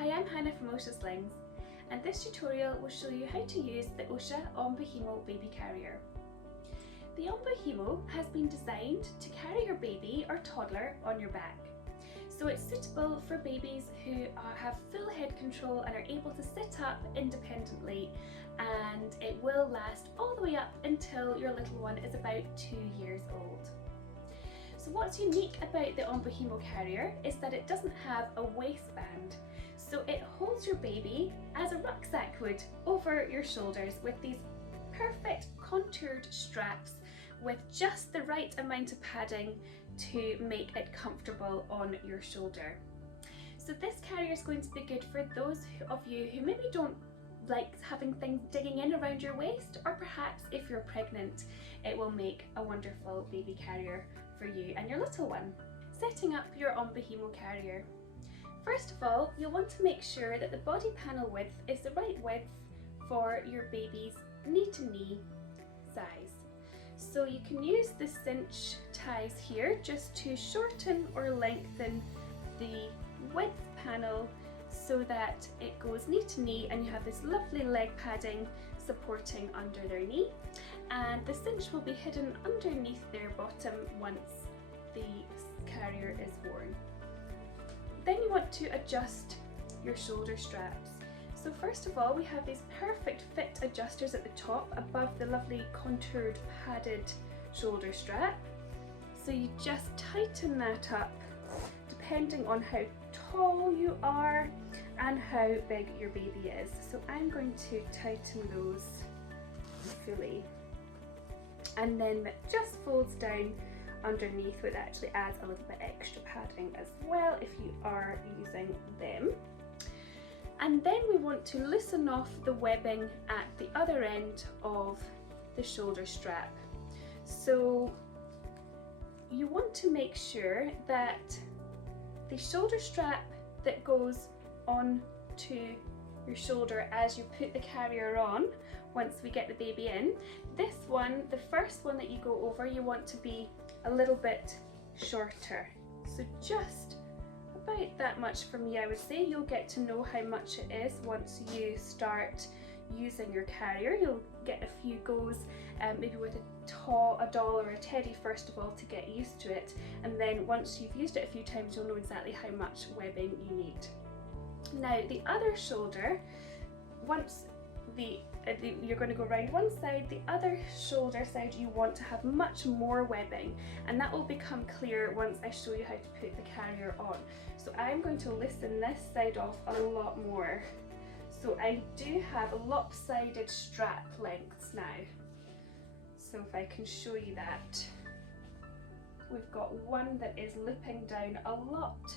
Hi, I'm Hannah from Osha Slings, and this tutorial will show you how to use the Osha Onbuhimo baby carrier. The Onbuhimo has been designed to carry your baby or toddler on your back. So it's suitable for babies who have full head control and are able to sit up independently, and it will last all the way up until your little one is about 2 years old. So what's unique about the Onbuhimo carrier is that it doesn't have a waistband. So it holds your baby as a rucksack would over your shoulders with these perfect contoured straps with just the right amount of padding to make it comfortable on your shoulder. So this carrier is going to be good for those of you who maybe don't like having things digging in around your waist, or perhaps if you're pregnant, it will make a wonderful baby carrier for you and your little one. Setting up your Onbuhimo carrier. First of all, you'll want to make sure that the body panel width is the right width for your baby's knee-to-knee size. So you can use the cinch ties here just to shorten or lengthen the width panel so that it goes knee to knee and you have this lovely leg padding supporting under their knee, and the cinch will be hidden underneath their bottom once the carrier is worn. Then you want to adjust your shoulder straps. So first of all, we have these perfect fit adjusters at the top above the lovely contoured padded shoulder strap. So you just tighten that up depending on how tall you are and how big your baby is. So I'm going to tighten those fully. And then it just folds down underneath, which actually adds a little bit extra padding as well if you are using them. And then we want to loosen off the webbing at the other end of the shoulder strap. So you want to make sure that the shoulder strap that goes on to your shoulder as you put the carrier on, once we get the baby in, this one, the first one that you go over, you want to be a little bit shorter. So just about that much for me, I would say. You'll get to know how much it is once you start using your carrier. You'll get a few goes, maybe with a doll or a teddy first of all to get used to it, and then once you've used it a few times you'll know exactly how much webbing you need. Now the other shoulder, once you're going to go around one side, the other shoulder side you want to have much more webbing, and that will become clear once I show you how to put the carrier on. So I'm going to loosen this side off a lot more. So I do have lopsided strap lengths now. So if I can show you that, we've got one that is looping down a lot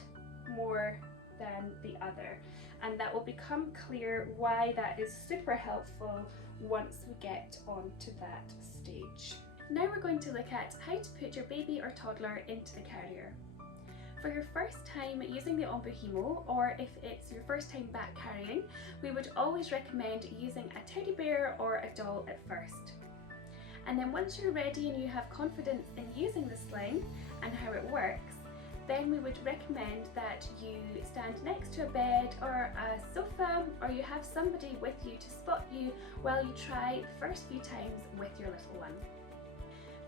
more than the other, and that will become clear why that is super helpful once we get onto that stage. Now we're going to look at how to put your baby or toddler into the carrier. For your first time using the Onbuhimo, or if it's your first time back carrying, we would always recommend using a teddy bear or a doll at first. And then once you're ready and you have confidence in using the sling and how it works, then we would recommend that you stand next to a bed or a sofa, or you have somebody with you to spot you while you try the first few times with your little one.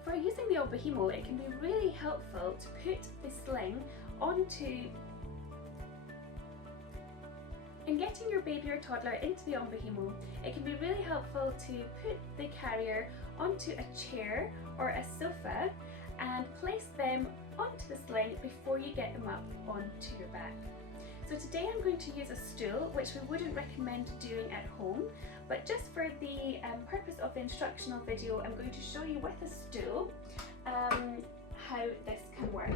For using the Onbuhimo, it can be really helpful to put the sling onto. In getting your baby or toddler into the Onbuhimo, it can be really helpful to put the carrier onto a chair or a sofa and place them onto the sling before you get them up onto your back. So today I'm going to use a stool, which we wouldn't recommend doing at home, but just for the purpose of the instructional video, I'm going to show you with a stool how this can work.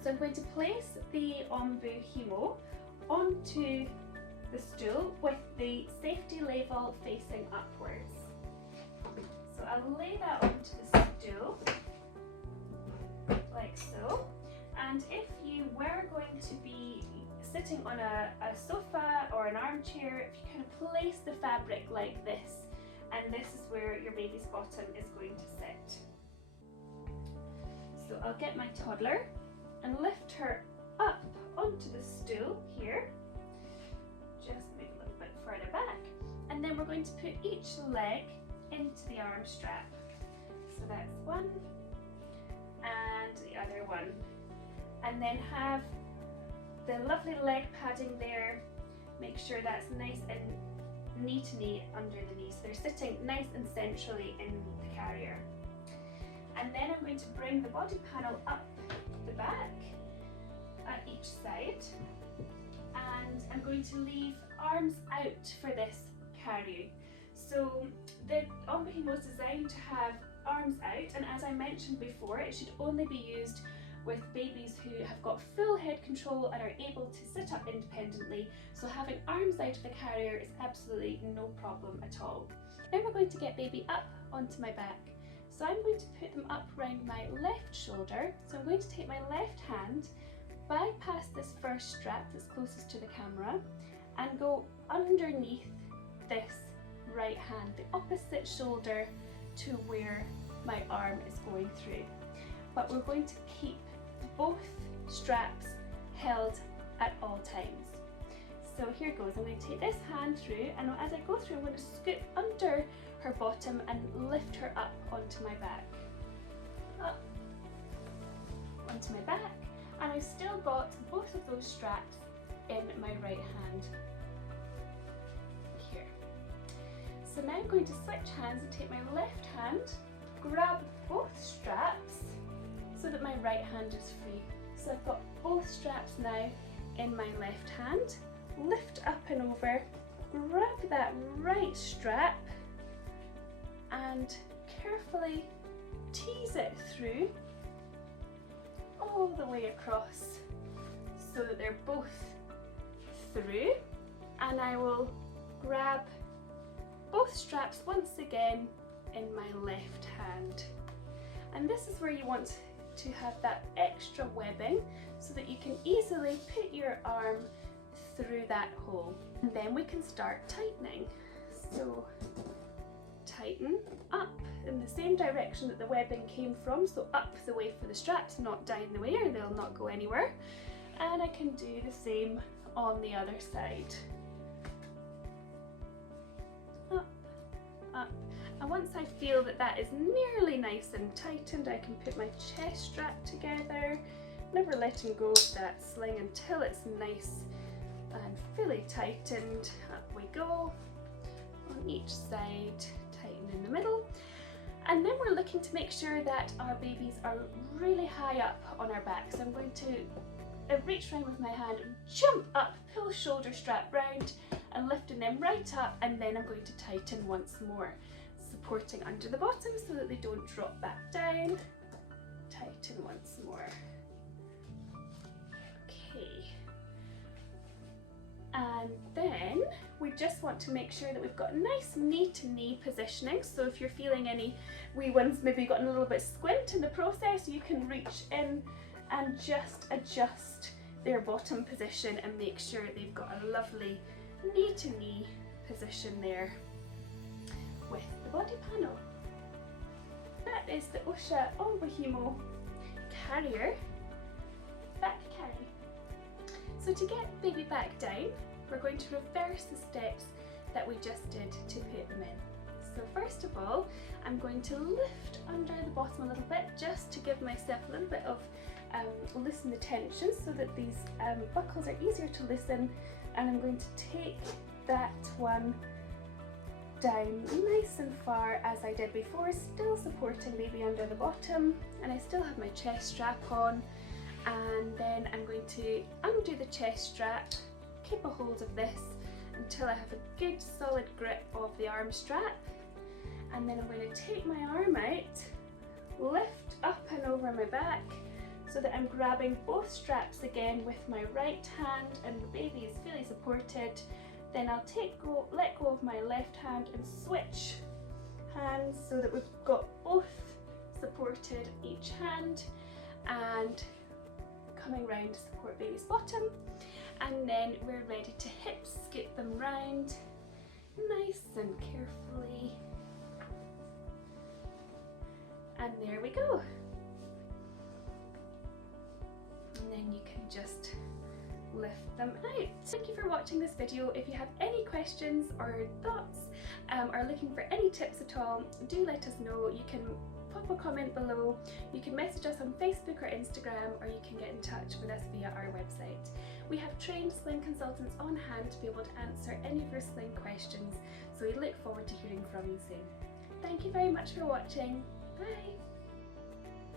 So I'm going to place the Onbuhimo onto the stool with the safety label facing upwards. So I'll lay that onto the stool like so, and if you were going to be sitting on a sofa or an armchair, if you kind of place the fabric like this, and this is where your baby's bottom is going to sit. So I'll get my toddler and lift her up onto the stool here, going to put each leg into the arm strap. So that's one and the other one. And then have the lovely leg padding there. Make sure that's nice and knee to knee under the knee. So they're sitting nice and centrally in the carrier. And then I'm going to bring the body panel up the back at each side. And I'm going to leave arms out for this carry. So the Onbuhimo is designed to have arms out, and as I mentioned before, it should only be used with babies who have got full head control and are able to sit up independently. So having arms out of the carrier is absolutely no problem at all. Now we're going to get baby up onto my back. So I'm going to put them up around my left shoulder. So I'm going to take my left hand, bypass this first strap that's closest to the camera, and go underneath this right hand, the opposite shoulder to where my arm is going through. But we're going to keep both straps held at all times. So here goes. I'm going to take this hand through, and as I go through, I'm going to scoop under her bottom and lift her up onto my back. Up onto my back, and I've still got both of those straps in my right hand here. So now I'm going to switch hands and take my left hand, grab both straps so that my right hand is free. So I've got both straps now in my left hand, lift up and over, grab that right strap and carefully tease it through all the way across so that they're both through, and I will grab both straps once again in my left hand. And this is where you want to have that extra webbing so that you can easily put your arm through that hole. And then we can start tightening. So tighten up in the same direction that the webbing came from, so up the way for the straps, not down the way or they'll not go anywhere. And I can do the same on the other side. Up, up. And once I feel that that is nearly nice and tightened, I can put my chest strap together, never letting go of that sling until it's nice and fully tightened. Up we go on each side, tighten in the middle. And then we're looking to make sure that our babies are really high up on our back. So I'm going to reach around with my hand, jump up, pull shoulder strap round and lifting them right up, and then I'm going to tighten once more, supporting under the bottom so that they don't drop back down. Tighten once more. Okay. And then we just want to make sure that we've got nice knee to knee positioning. So if you're feeling any wee ones maybe gotten a little bit squint in the process, you can reach in and just adjust their bottom position and make sure they've got a lovely knee to knee position there with the body panel. That is the Onbuhimo carrier, back carry. So to get baby back down, we're going to reverse the steps that we just did to put them in. So first of all, I'm going to lift under the bottom a little bit just to give myself a little bit of loosen the tension so that these buckles are easier to loosen, and I'm going to take that one down nice and far as I did before, still supporting baby under the bottom, and I still have my chest strap on. And then I'm going to undo the chest strap, keep a hold of this until I have a good solid grip of the arm strap, and then I'm going to take my arm out, lift up and over my back so that I'm grabbing both straps again with my right hand and the baby is fully supported. Then I'll let go of my left hand and switch hands so that we've got both supported each hand, and coming round to support baby's bottom, and then we're ready to hip scoot them round nice and carefully, and there we go. And then you can just lift them out. Thank you for watching this video. If you have any questions or thoughts, or looking for any tips at all, do let us know. You can pop a comment below, you can message us on Facebook or Instagram, or you can get in touch with us via our website. We have trained sling consultants on hand to be able to answer any of your sling questions, so we look forward to hearing from you soon. Thank you very much for watching. Bye!